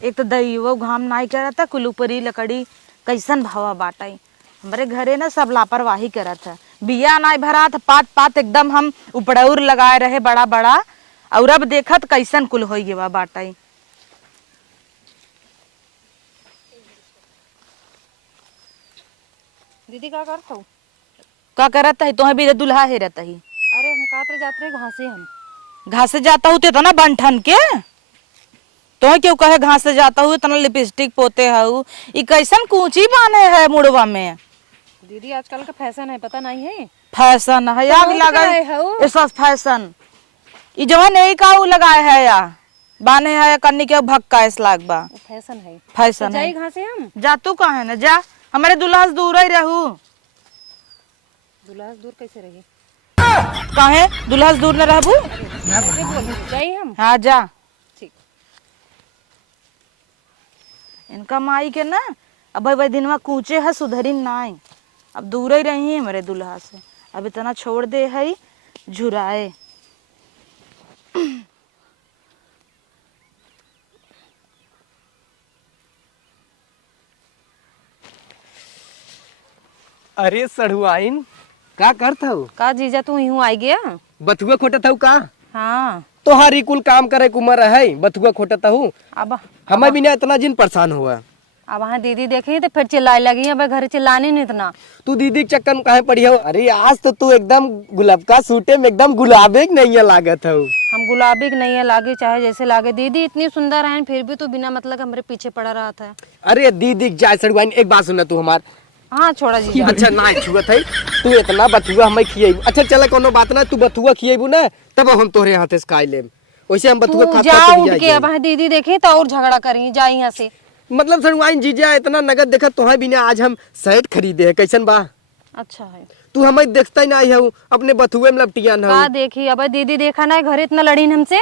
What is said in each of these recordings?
एक तो दही वो घाम नाई करता कुलूपरी लकड़ी कैसन भावा बाटाई। हमारे घरे ना सब लापरवाही करत है, बिया नाई भरा था, पात पात एकदम हम उपड़ौर लगाए रहे बड़ा बड़ा, और अब देखत कैसन कुल हो गया बाटाई। दीदी का करत हो? का करत है तुम्हें भी दुल्हा है रहता ही। अरे हम कातरे जाते रहे घासे, हम घास से जाता हूँ तो ना बंठन के तो क्यों कहे घास से जाता हूँ इतना लिपस्टिक पोते हूँ, ये कैसन कूची बाने है मुड़वा में। दीदी आजकल का फैशन है, पता नहीं है? फैशन है आग लगा फैशन ये जो है नहीं का लगाए है या बाने है कन्नी के भक्का इस लाग बा फैशन है। फैशन जाई है। घासे हम जा तू कहा है ना जा, हमारे दूल्हा से दूर ही रहू। दूल्हा से दूर कैसे रही? काहे दूल्हा से दूर न रहबू? जाई हम। हाँ जा। ठीक। इनका माई के ना अब भाई दिनवा कूचे है सुधरी नाई, अब दूर ही रही है हमारे दूल्हा से, अब इतना छोड़ दे है झुराए। अरे सढ़ुआइन का करत हूँ? का जीजा तू यूं आई गया? बथुआ खोटत हूँ का? हाँ तोहारी कुल काम करे के उम्र है, बथुआ खोटत हूँ। अब हमें बिना इतना जिन परेशान हुआ। अब वहाँ दीदी देखी तो फिर चिल्लाए लगी, अब घर चिल्लाने नहीं इतना। तू दीदी के चक्कर में काहे पड़ी हो? अरे आज तो तू एकदम गुलाब का सूटे में एकदम गुलाबे के नहीं लागत हो। हम गुलाबी नहीं है लागे चाहे जैसे लागे, दीदी इतनी सुंदर है फिर भी तू बिना मतलब हमारे पीछे पड़ा रहा था। अरे दीदी जाए सड़ुआइन एक बात सुना तू हमार। हाँ छोड़ा जी। अच्छा ना छुअत है तू इतना बथुआ हमें खिएबू। अच्छा चल कोनो बात ना, तू बथुआ खिएबू ना तब हम तोहरे हाथे से खाई लेम, वैसे हम बथुआ तू जा उठ के। अब दीदी देखे तो और झगड़ा करेंगी, जा यहाँ से। मतलब सड़ुआइन जीजा इतना नगद देखा तोहे बिना आज हम शर्ट खरीदे है, कैसन बा? अच्छा है। तू हमें देखता ही नहीं है, अपने बथुए में लपटिया ना। का देखी अब दीदी देखा ना घर इतना लड़ीन हमसे।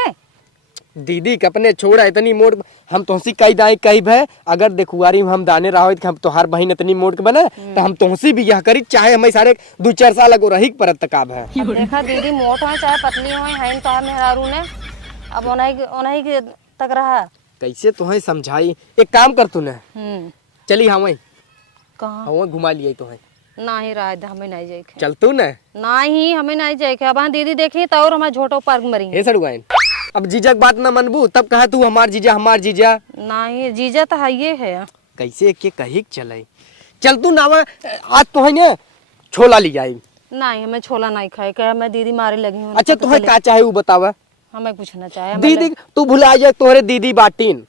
दीदी के अपने छोड़ा इतनी मोड़ हम तुमसी कई दाई कई भे, अगर देखुआरी हम दाने रहो कि हम तोहार बहन इतनी मोड़ के बने तो हम तुमसी भी यह करी, चाहे हमें सारे 2-4 साल अगो रही परत तकाब है। अब देखा दीदी मोट हो चाहे पतली हो है तो मेहरारू ने अब ओनाही के तक रहा। कैसे तुम्हें समझाई? एक काम कर तू ने चली हमें कहाँ हमें घुमा लिया तुम्हें। नहीं रहा हमें नहीं जाए, चल तू न नहीं हमें नहीं जाए। अब दीदी देखी तो और हमारे झोटो पार्क मरी। हे सड़ुआइन अब जीजा के बात न मनबू तब कहा तू हमार जीजा। नहीं जीजा तो है ये है। कैसे के कही चले चल तू नावा आज तो है ने छोला ले आई। नहीं हमें छोला नहीं खाए, क्या मैं दीदी मारे लगी हूँ। अच्छा तुम्हें का चाहे वो बतावा? हमें कुछ ना चाहे दीदी तू भुला जाए तोहरे दीदी बाटीन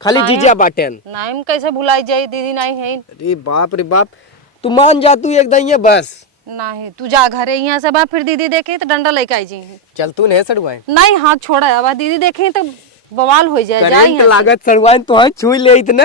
खाली जीजा बाटेन। नहीं हम कैसे भुलाई जाए, दीदी नहीं है। अरे बाप तू मान जा तू एकदम ये बस। नहीं तू जा घरे यहाँ से बा, फिर दीदी देखे तो डंडा लेके आई जी। चल तू नहीं सड़ुआइन। नहीं हाथ छोड़ा अब दीदी देखे तो बवाल हो जाए। करंट लागत सड़ुआइन तो है छुई ले इतने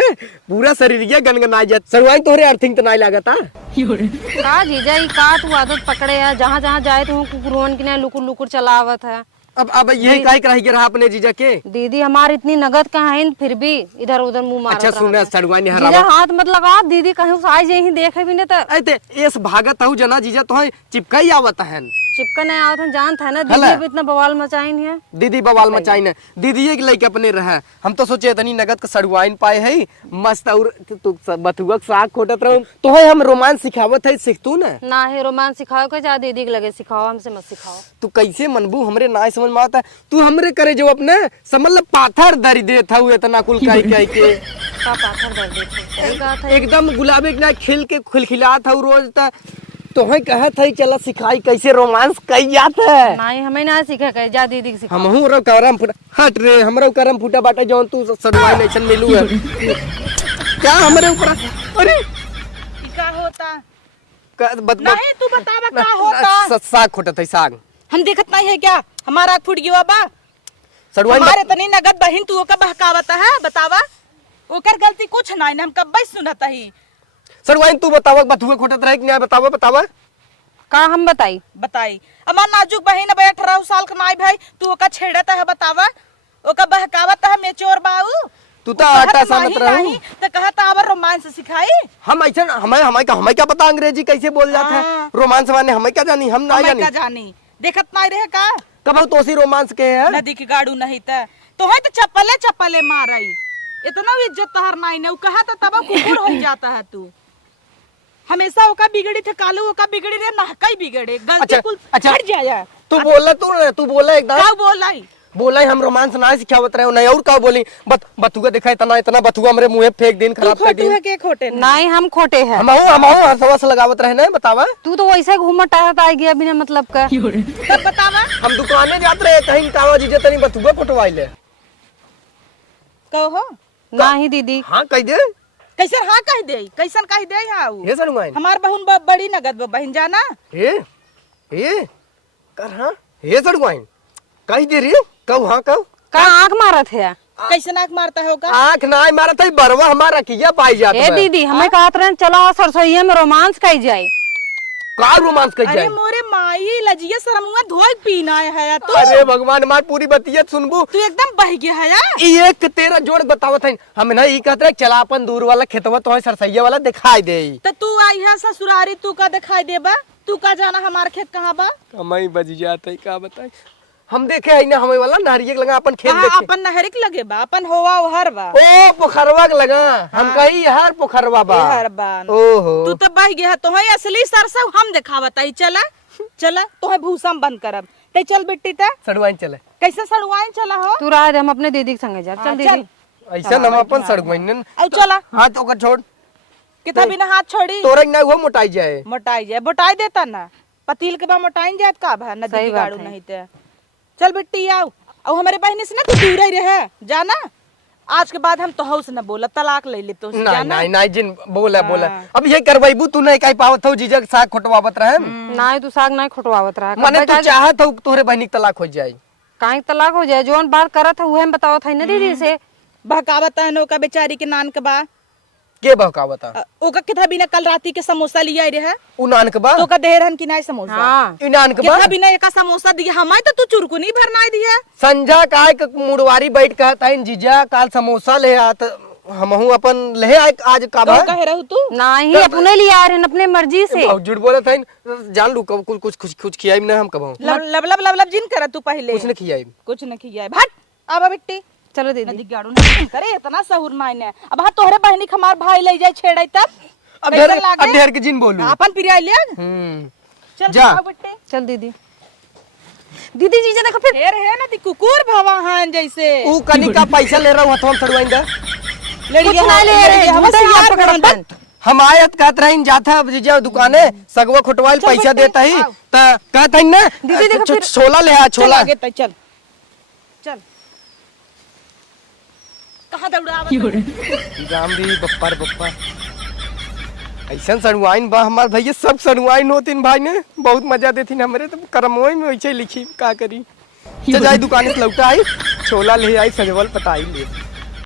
पूरा शरीर गनगना जात। सड़ुआइन तोहरे अर्थिंग तो नहीं लागत आ का जीजा ई का तू आदत पकड़े है, जहाँ जहाँ जाए तो कुकुरवन की ना लुकुर लुकुर चलावत है। अब यही काहे रह गया अपने जीजा के? दीदी हमारी इतनी नगद कहाँ है फिर भी इधर उधर मुंह मारत अच्छा सुन सड़ुआइन जीजा हाथ मत लगा, दीदी कहीं से आई जाए देखे भी नहीं तो ऐते एस भागत हूँ जना जीजा तो है चिपकाई आवत है। चिपका नहीं आवत है, जान था ना दीदी भी इतना बवाल मचाइन है। दीदी बवाल मचाई ने दीदी एक लइके अपने रहे, हम तो सोचे इतनी नगद का सड़ुआइन पाए है मस्त और तू बथुआ साग खोटत रहो तो है हम रोमांस सिखावत है, सीख तू ना। ना है रोमांस सिखाओ के जा दीदी के लगे सिखाओ, हमसे मत सिखाओ। तू कैसे मनबू हमरे ना समझ में आता। तू हमरे करे जो अपने समझ पाथर दरी देत हूँ इतना कुल कह के का पाथर दर्द सही कहा था। एकदम गुलाबी के ना खिल के खिलखिलात हूँ रोज ता तो है कहत है चला सिखाई कैसे रोमांस कई जात है। नहीं हमें ना सीखे कहे जा दीदी के सिखाओ। हमहू रो करम फुटा हट रे हमरो करम फुटा बाटे जौन तू सड़ुआइन ऐसन मिलू है क्या हमरे ऊपर? अरे क्या होता नहीं तू बतावा का होता? साग खोटत है साग। हम देखत नहीं है क्या हमारा आँख फूट गया बा? सड़ुआइन हमारे तनी नगद बहिन तू ओका बहकावत है, बतावा ओकर गलती कुछ नहीं, हम कब सुनत ही। सड़ुआइन तू बतावा बथुआ खोटत रहे कि नहीं बतावा का हम बताई हमार नाजुक बहिन अब 18 साल का नाई भाई तू ओका छेड़त है, बतावा ओका बहकावत है मेचोर बाऊ। तू तो आटा सानत रहू तो कहता आवर रोमांस सिखाई। हम ऐसा हमें क्या पता अंग्रेजी कैसे बोल जाता है रोमांस माने हमें क्या जानी हम ना जानी देखत नहीं रहे का कब तोसी रोमांस के है नदी की गाड़ू नहीं तो है तो चप्पले मारई इतना भी इज्जत तहार नहीं ने कहा था तब कुकुर हो जाता है तू हमेशा ओका बिगड़ी थे कालू ओका बिगड़ी रे नहकाई बिगड़े गलती अच्छा, कुल अच्छा। हट जाया तू बोला एकदम क्या बोलाई बोला हम रोमांस ना सिखावत रहे नहीं और का बोली बतुआ देखा इतना बतुआ हमरे मुंह फेंक दिन तू खराब कर खोटू दिन है के खोटे ना नहीं हम खोटे हैं हम हंसवा से लगावत रहे ना बतावा तू तो वैसे घूमत टहलत आ गया बिना मतलब का तब बतावा हम दुकाने जात रहे कहीं कावा जीजे तनी बतुआ फोटवाइले कहो नहीं दीदी हां कह दे कैसन हाँ कह दे कैसन कह दे हाँ उ? ये सनुआइन हमार बहन बड़ी नगद बहन जाना ए कर हां ये सनुआइन कह दे रे कब हां कब का आंख मारत है कैसन आँख मारता होगा आंख ना मारा था बरवा हमारा किया पाई जात ए दीदी हमें कहत रहे चलो सरसोईया में रोमांस कई जाए का रोमांस कर अरे जाए मोरे माई लजिया सरमुआ धोई पीना है तू अरे भगवान मार पूरी बतियत सुनबू तू एकदम बह गया है यार एक तेरा जोड़ बतावत है हम ना ई कहत रहे चला अपन दूर वाला खेतवा तो सरसैया वाला दिखाई दे तो तू आई है ससुरारी तू का दिखाई देबा तू का जाना हमार खेत कहाँ बा कमाई बज जात है का बताई हम देखे है ना हमें वाला नारियल लगा अपन खेत हाँ, देखे अपन नहरिक लगे बा अपन होवा हर बा ओ पोखरवा के लगा हम कही हर पोखरवा बा हर बा ओहो तू तो बह गया तो है असली सरसा हम दिखावत आई चला चला तो है भूसम बंद करब ते चल बेटी ते सड़वाइन चले कैसे सड़वाइन चला हो तू राज हम अपने दीदी के संगे जा चल दीदी ऐसा हम अपन सड़वाइन अब चला हाथ ओकर छोड़ कितना बिना हाथ छोड़ी तोरा ना वो मोटाई जाए मोटाई जाए मोटाई देता ना पतील के बा मोटाई जात का भा नदी सही की बात गाड़ू है। नहीं ते चल बेटी आओ और हमारे बहनी से ना तू दूर ही रहे जाना आज के बाद हम तो हाउस ना बोला तलाक ले ले तो नहीं नहीं नहीं जिन बोला बोला अब ये करवाइबू तू नहीं कह पावत हो जीजा के साग खोटवावत रहे नहीं तू साग नहीं खुटवावत रहा माने तू चाहत हो तोहरे बहनी के तलाक हो जाए काहे तलाक हो जाए जोन बात करत है उहे में बतावत है ना दीदी से बहकावत है नो का बेचारी के नान के बा के बहकावता ओका किथा बिना कल राती के समोसा लिया रहे उ नान के बा तो का देहरन की नहीं समोसा हाँ इ नान के बा किथा बिना एका समोसा दिया हमारे तो तू चुरकुनी भरनाई दिया संजा काय के मुड़वारी बैठ कहत है जीजा काल समोसा ले आत हमहू अपन ले आए आज का बा तो कहे रहू तू नहीं अपने लिए आ रहे हैं अपने मर्जी से बहुत झूठ बोलत है जान लू कब कुछ खियाई ना हम कब लब लब लब लब जिन कर तू पहले कुछ न खियाई कुछ न किया भट आबा बेटी चलो दीदी नदी गाड़ू नहीं करे इतना सहूर नहीं ने अब हाँ तोहरे बहनी हमार भाई ले जाए छेड़ाई तब अब कैसन ढेर लागे? अब ढेर के जिन बोलू अपन पिरिया ले चल जा। आओ बेटे चल दीदी दीदी जीजा देखो फिर ढेर है ना ती कुकुर भवा हां जैसे उ कनी का पैसा ले रहा हूं हम सड़वाइंदा कुछ ना ले रहे झूठे हाथ पकड़त हैं। हम आयत कहत रही जाता जीजा दुकाने सगवा खोटवाइल पैसा देता ही त कहत है ना दीदी देखो फिर। छोला ले आ चल छोला आगे तक चल चल कहां दौड़ा राम दी बप्पा रे बप्पा ऐसा सड़वाइन बा हमार भैया सब सड़वाइन होतिन भाई ने बहुत मजा देथिन हमरे तो करमोई में वैसे लिखी का करी चल जाई दुकान से लौटा आई छोला ले आई सजवल पताई ले